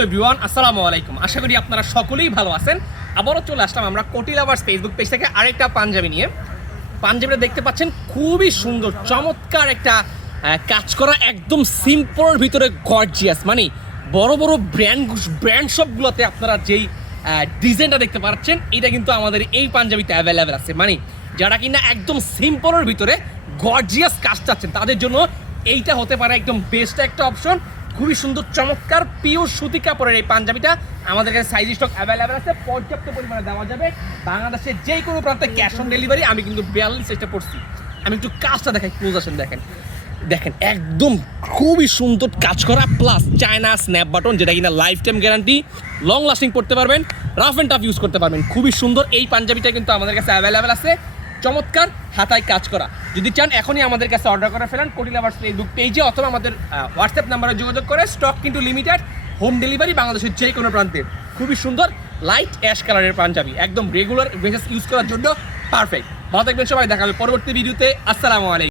Everyone আসসালামু আলাইকুম। আশা করি আপনারা সকলেই ভালো আছেন। আবারও চলে আসলাম আমরা কোটি লাভার্স ফেসবুক পেজ থেকে আরেকটা পাঞ্জাবি নিয়ে। পাঞ্জাবিটা দেখতে পাচ্ছেন খুবই সুন্দর, চমৎকার একটা কাজ করা, একদম সিম্পলের ভিতরে গর্জিয়াস। মানে বড় বড় ব্র্যান্ড সবগুলোতে আপনারা যেই ডিজাইনটা দেখতে পাচ্ছেন, এটা কিন্তু আমাদের এই পাঞ্জাবিতে অ্যাভেলেবেল আছে। মানে যারা কিনা একদম সিম্পলের ভিতরে গর্জিয়াস কাজ চাচ্ছেন, তাদের জন্য এইটা হতে পারে একদম বেস্ট একটা অপশন। খুবই সুন্দর চমৎকার পিওর সুতি কাপড়ের এই পাঞ্জাবিটা আমাদের কাছে সাইজ স্টক অ্যাভেলেবেল আছে, পর্যাপ্ত পরিমাণে দেওয়া যাবে। বাংলাদেশের যে কোনো প্রান্তে ক্যাশ অন ডেলিভারি। আমি কিন্তু 42 চেষ্টা করছি। আমি একটু কাজটা দেখাই, ক্লোজ আসেন, দেখেন একদম খুবই সুন্দর কাজ করা, প্লাস চায়না স্ন্যাপ বাটন, যেটা কিনা life time guarantee, long lasting করতে পারবেন, রাফ অ্যান্ড টাফ ইউজ করতে পারবেন। খুবই সুন্দর এই পাঞ্জাবিটা কিন্তু আমাদের কাছে অ্যাভেলেবেল আছে, চমৎকার হাতায় কাজ করা। যদি চান এখনই আমাদের কাছে অর্ডার করে ফেলেন কোটি লাভার্স ফেসবুক পেজে, অথবা আমাদের হোয়াটসঅ্যাপ নাম্বারে যোগাযোগ করে। স্টক কিন্তু লিমিটেড, হোম ডেলিভারি বাংলাদেশের যে কোনো প্রান্তে। খুবই সুন্দর লাইট অ্যাশ কালারের পাঞ্জাবি, একদম রেগুলার বেসিস ইউজ করার জন্য পারফেক্ট। ভালো থাকবেন সবাই, দেখা হবে পরবর্তী ভিডিওতে। আসসালামু আলাইকুম।